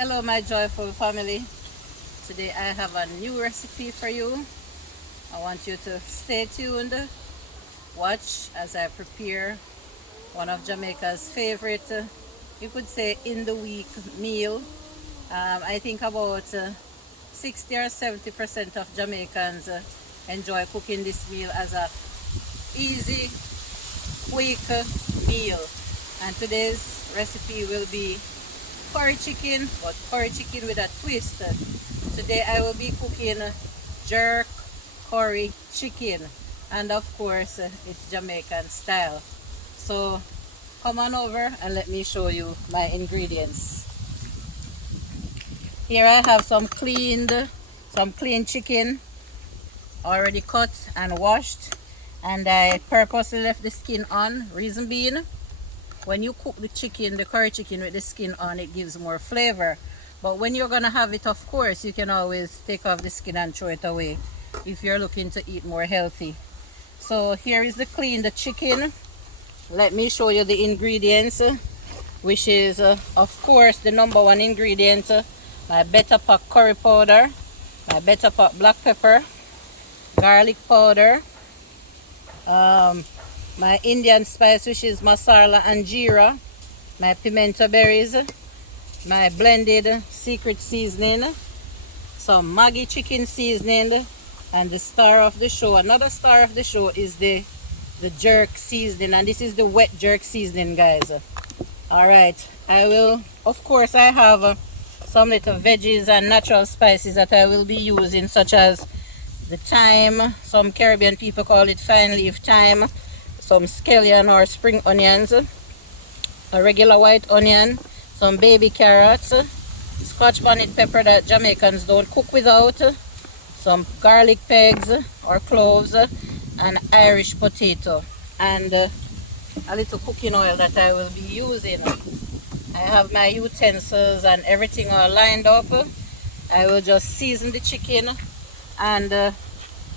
Hello my joyful family. Today I have a new recipe for you. I want you to stay tuned. Watch as I prepare one of Jamaica's favorite, you could say in the week meal. I think about 60 or 70% of Jamaicans enjoy cooking this meal as a easy, quick meal. And today's recipe will be curry chicken, but curry chicken with a twist. Today I will be cooking jerk curry chicken, and of course it's Jamaican style. So come on over and let me show you my ingredients. Here I have some clean chicken already cut and washed, and I purposely left the skin on. Reason being, when you cook the chicken, the curry chicken with the skin on, it gives more flavor. But when you're gonna have it, of course, you can always take off the skin and throw it away if you're looking to eat more healthy. So here is the chicken. Let me show you the ingredients, which is of course the number one ingredient, my better pot curry powder, my better pot black pepper, garlic powder, my Indian spice, which is masala and jeera, my pimento berries, my blended secret seasoning, some Maggi chicken seasoning, and the star of the show. Another star of the show is the jerk seasoning, and this is the wet jerk seasoning, guys. All right, I will, of course, I have some little veggies and natural spices that I will be using, such as the thyme. Some Caribbean people call it fine leaf thyme, some scallion or spring onions, a regular white onion, some baby carrots, scotch bonnet pepper that Jamaicans don't cook without, some garlic pegs or cloves, an Irish potato, and a little cooking oil that I will be using. I have my utensils and everything all lined up. I will just season the chicken, and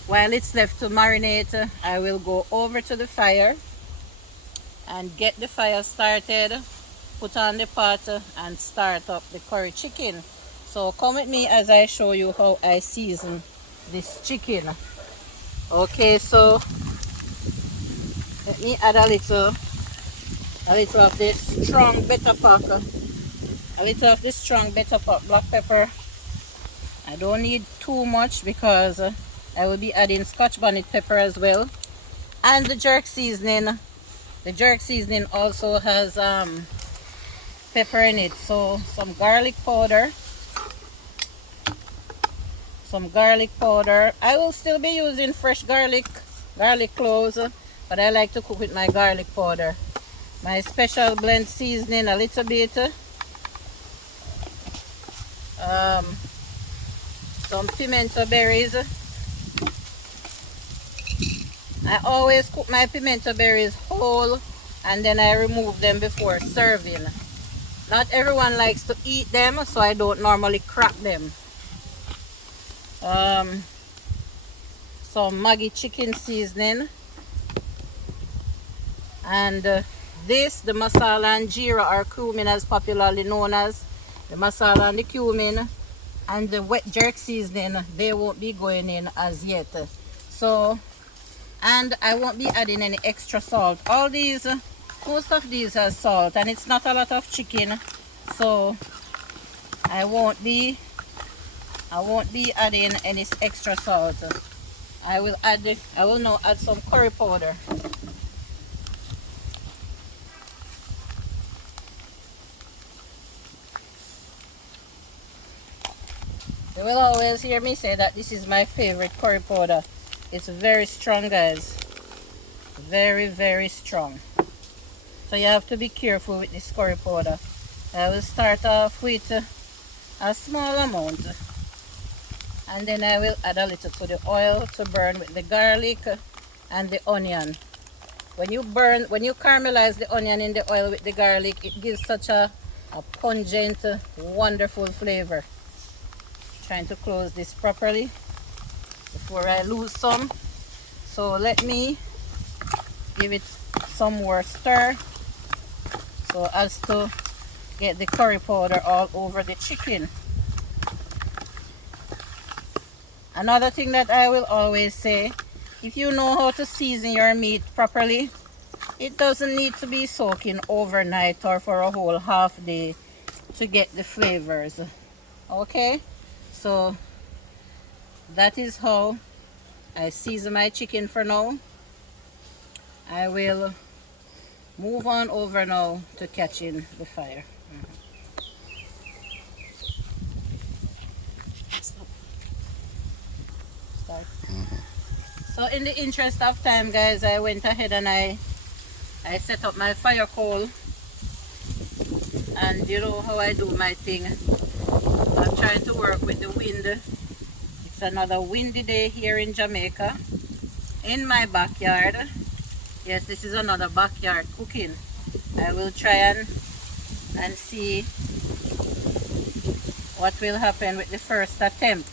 while it's left to marinate, I will go over to the fire and get the fire started, put on the pot and start up the curry chicken. So come with me as I show you how I season this chicken. Okay, so let me add a little of this strong better pack, a little of this strong better pot black pepper. I don't need too much because I will be adding scotch bonnet pepper as well, and the jerk seasoning. The jerk seasoning also has pepper in it. So some garlic powder, I will still be using fresh garlic cloves, but I like to cook with my garlic powder. My special blend seasoning, a little bit, some pimento berries. I always cook my pimento berries whole, and then I remove them before serving. Not everyone likes to eat them, so I don't normally crack them. Some Maggi chicken seasoning, and the masala and jeera or cumin, as popularly known as. The masala and the cumin and the wet jerk seasoning, they won't be going in as yet. So, and I won't be adding any extra salt. All these, most of these has salt, and it's not a lot of chicken, so I won't be adding any extra salt. I will now add some curry powder. You will always hear me say that this is my favorite curry powder. It's very strong, guys. Very, very strong. So you have to be careful with this curry powder. I will start off with a small amount, and then I will add a little to the oil to burn with the garlic and the onion. When you caramelize the onion in the oil with the garlic, it gives such a pungent, wonderful flavor. Trying to close this properly before I lose some. So let me give it some more stir so as to get the curry powder all over the chicken. Another thing that I will always say, if you know how to season your meat properly, it doesn't need to be soaking overnight or for a whole half day to get the flavors. Okay, so that is how I season my chicken for now. I will move on over now to catching the fire. Start. So in the interest of time, guys, I went ahead and I set up my fire coal, and you know how I do my thing. I'm trying to work with the wind. It's another windy day here in Jamaica, in my backyard. Yes, this is another backyard cooking. I will try and see what will happen with the first attempt.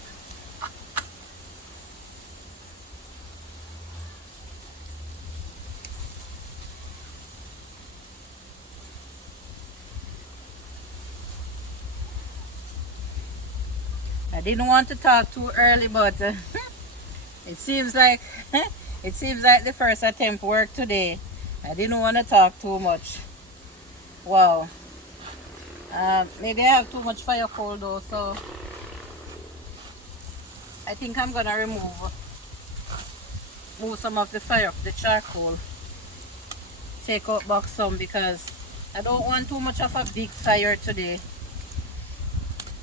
I didn't want to talk too early, but it seems like the first attempt worked today. I didn't want to talk too much. Wow. Maybe I have too much fire coal though, so I think I'm gonna remove some of the charcoal. Take out back some because I don't want too much of a big fire today.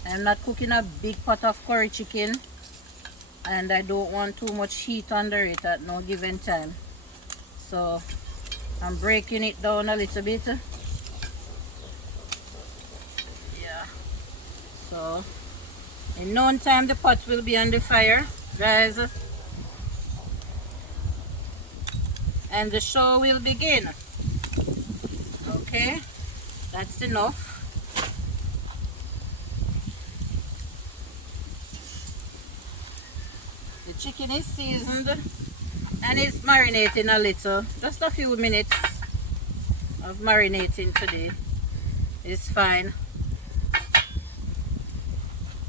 I'm not cooking a big pot of curry chicken, and I don't want too much heat under it at no given time. So I'm breaking it down a little bit. Yeah. So in no time the pot will be on the fire, guys, and the show will begin. Okay, that's enough. The chicken is seasoned and it's marinating a little. Just a few minutes of marinating today is fine.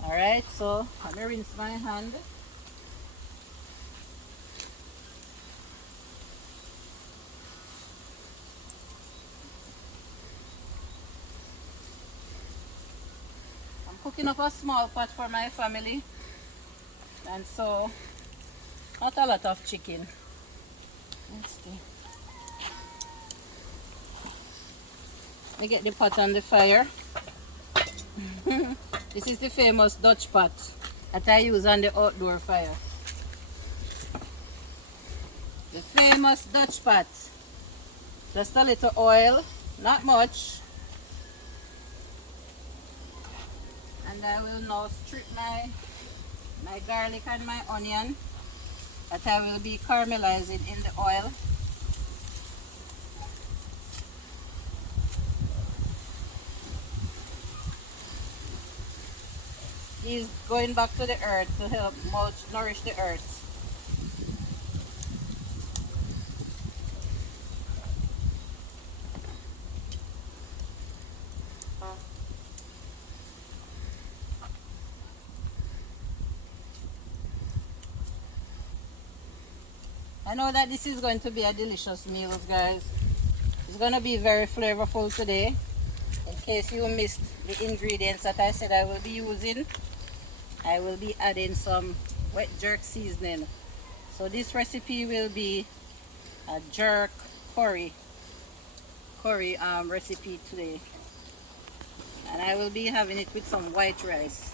Alright, so let me rinse my hand. I'm cooking up a small pot for my family, and so not a lot of chicken. Let's see. Let me get the pot on the fire. This is the famous Dutch pot that I use on the outdoor fire. The famous Dutch pot. Just a little oil, not much. And I will now strip my garlic and my onion that I will be caramelizing in the oil. He's going back to the earth to help nourish the earth. I know that this is going to be a delicious meal, guys. It's going to be very flavorful today. In case you missed the ingredients that I said I will be using, I will be adding some wet jerk seasoning. So this recipe will be a jerk curry recipe today. And I will be having it with some white rice.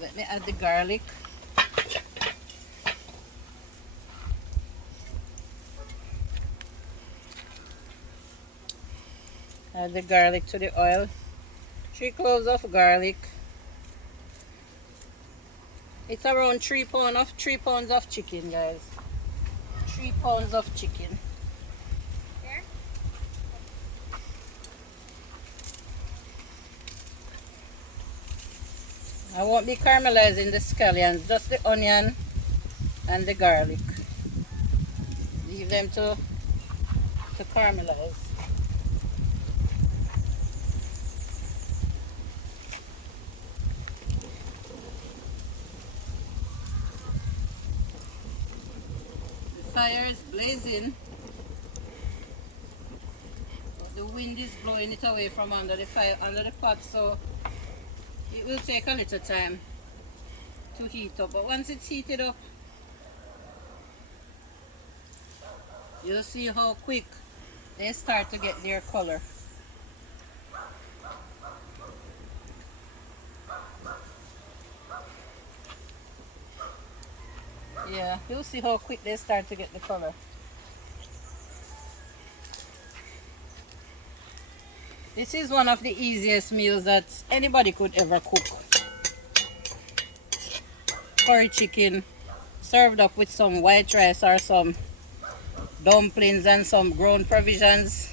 Let me add the garlic. Add the garlic to the oil. 3 cloves of garlic. It's around 3 pounds of chicken, guys. 3 pounds of chicken. There. I won't be caramelizing the scallions, just the onion and the garlic. Leave them to caramelize. The fire is blazing, but the wind is blowing it away from under the fire, under the pot, so it will take a little time to heat up. But once it's heated up, you'll see how quick they start to get their color. Yeah, you'll see how quick they start to get the color. This is one of the easiest meals that anybody could ever cook. Curry chicken served up with some white rice or some dumplings and some grown provisions.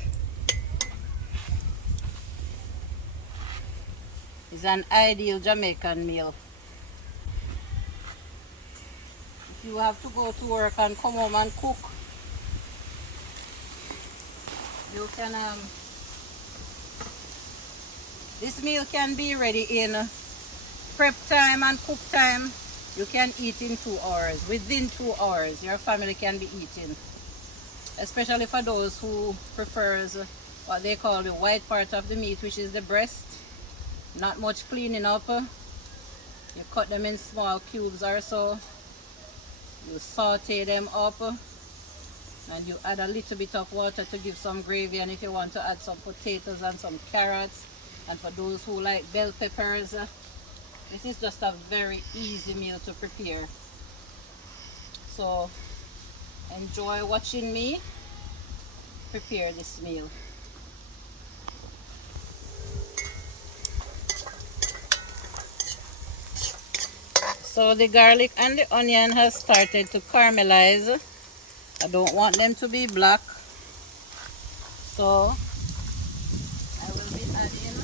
It's an ideal Jamaican meal. If you have to go to work and come home and cook, you can this meal can be ready in prep time and cook time. You can eat in 2 hours. Within 2 hours, your family can be eating. Especially for those who prefers what they call the white part of the meat, which is the breast. Not much cleaning up. You cut them in small cubes or so. You saute them up. And you add a little bit of water to give some gravy. And if you want to add some potatoes and some carrots. And for those who like bell peppers, this is just a very easy meal to prepare. So enjoy watching me prepare this meal. So the garlic and the onion has started to caramelize. I don't want them to be black, so I will be adding,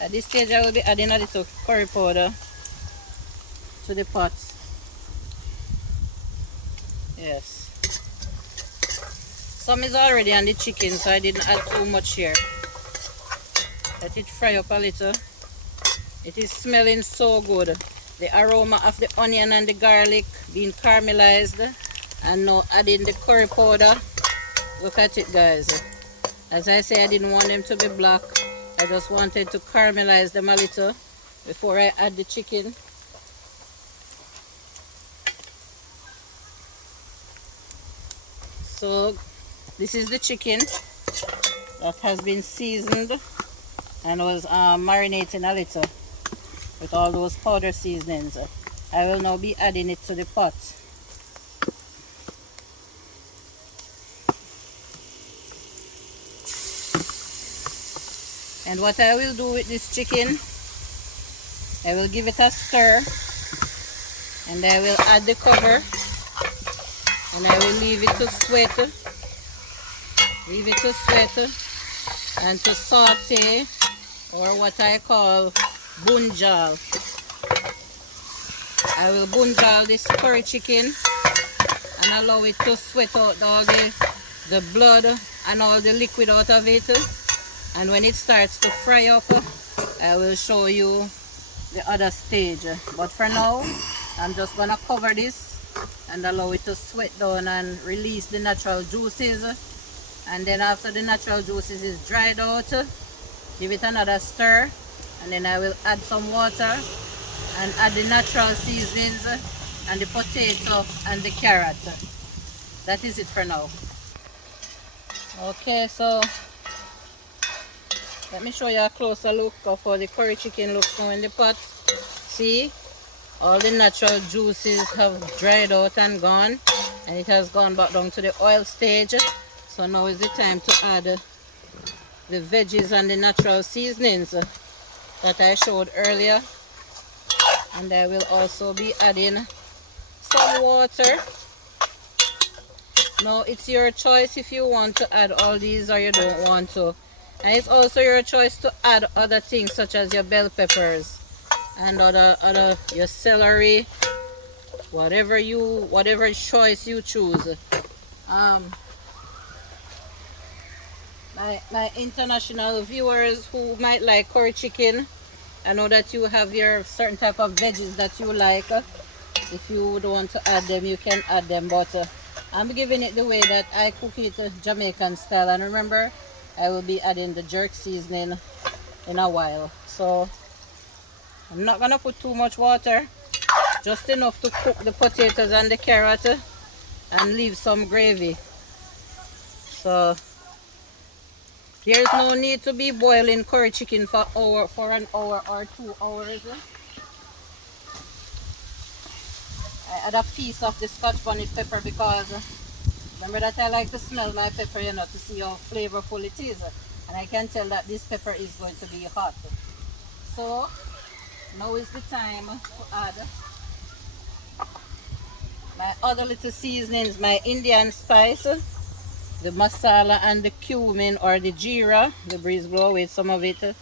at this stage I will be adding a little curry powder to the pot. Yes, some is already on the chicken, so I didn't add too much here. Let it fry up a little. It is smelling so good. The aroma of the onion and the garlic being caramelized, and now adding the curry powder. Look at it, guys. As I say, I didn't want them to be black. I just wanted to caramelize them a little before I add the chicken. So this is the chicken that has been seasoned and was marinating a little with all those powder seasonings. I will now be adding it to the pot. And what I will do with this chicken, I will give it a stir, and I will add the cover, and I will leave it to sweat. Leave it to sweat and to saute, or what I call bunjal. I will bunjal this curry chicken and allow it to sweat out all the blood and all the liquid out of it. And when it starts to fry up, I will show you the other stage. But for now, I'm just gonna cover this and allow it to sweat down and release the natural juices. And then after the natural juices is dried out, give it another stir, and then I will add some water and add the natural seasonings and the potato and the carrot. That is it for now. Okay, so let me show you a closer look of how the curry chicken looks now in the pot. See, all the natural juices have dried out and gone, and it has gone back down to the oil stage. So now is the time to add the veggies and the natural seasonings that I showed earlier. And I will also be adding some water. Now it's your choice if you want to add all these or you don't want to. And it's also your choice to add other things such as your bell peppers and other your celery whatever choice you choose. Um, my international viewers who might like curry chicken, I know that you have your certain type of veggies that you like. If you would want to add them, you can add them, but I'm giving it the way that I cook it, Jamaican style. And remember, I will be adding the jerk seasoning in a while, so I'm not gonna put too much water, just enough to cook the potatoes and the carrot and leave some gravy. So there's no need to be boiling curry chicken for an hour or 2 hours. I add a piece of the Scotch bonnet pepper because remember that I like to smell my pepper, you know, to see how flavorful it is. And I can tell that this pepper is going to be hot. So now is the time to add my other little seasonings, my Indian spice, the masala and the cumin or the jeera. The breeze blow away some of it.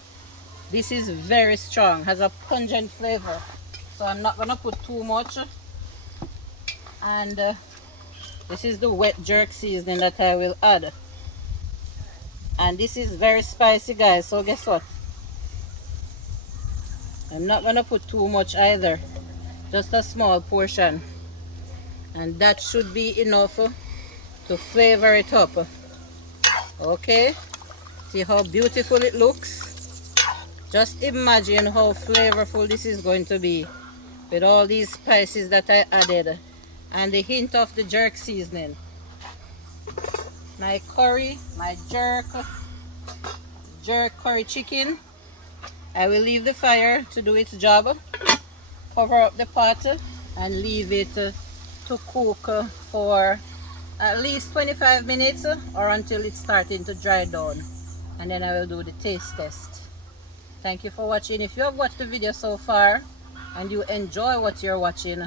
This is very strong, has a pungent flavor. So I'm not gonna put too much. And this is the wet jerk seasoning that I will add. And this is very spicy, guys, so guess what? I'm not gonna put too much either, just a small portion, and that should be enough to flavor it up. Okay, see how beautiful it looks? Just imagine how flavorful this is going to be with all these spices that I added and the hint of the jerk seasoning. My curry, my jerk curry chicken. I will leave the fire to do its job, cover up the pot and leave it to cook for at least 25 minutes or until it's starting to dry down, and then I will do the taste test. Thank you for watching. If you have watched the video so far and you enjoy what you're watching,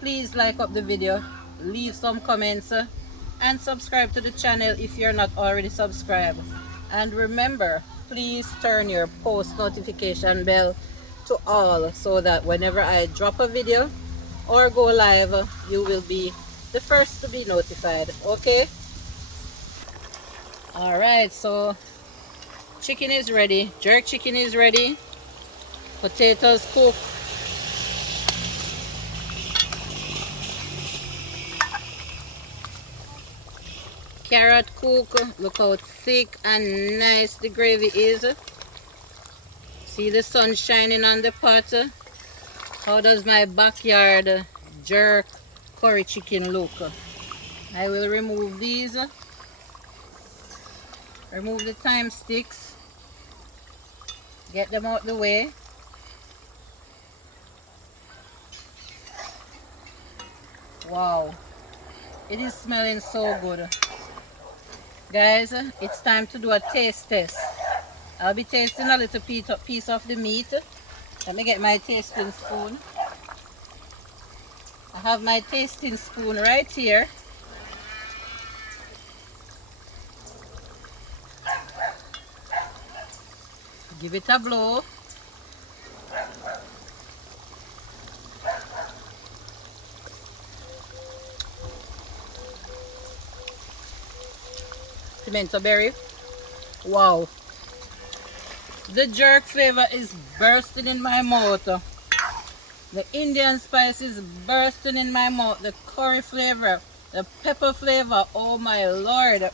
please like up the video, leave some comments and subscribe to the channel if you're not already subscribed. And remember, please turn your post notification bell to all so that whenever I drop a video or go live, you will be the first to be notified. Okay, all right, so chicken is ready, jerk chicken is ready, potatoes cooked, carrot cooked. Look how thick and nice the gravy is. See the sun shining on the pot. How does my backyard jerk curry chicken look? I will remove these, remove the thyme sticks, get them out the way. Wow, it is smelling so good. Guys, it's time to do a taste test. I'll be tasting a little piece of the meat. Let me get my tasting spoon. I have my tasting spoon right here. Give it a blow. Pimento berry. Wow. The jerk flavor is bursting in my mouth. The Indian spice is bursting in my mouth. The curry flavor, the pepper flavor. Oh my lord.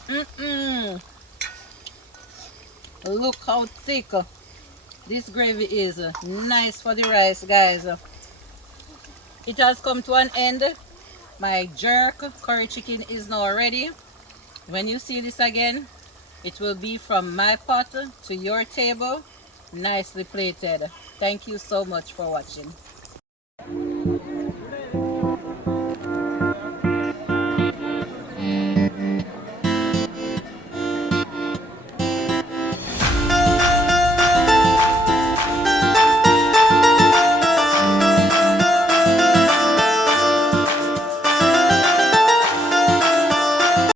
Look how thick this gravy is. Nice for the rice, guys. It has come to an end. My jerk curry chicken is now ready. When you see this again, it will be from my pot to your table, nicely plated. Thank you so much for watching.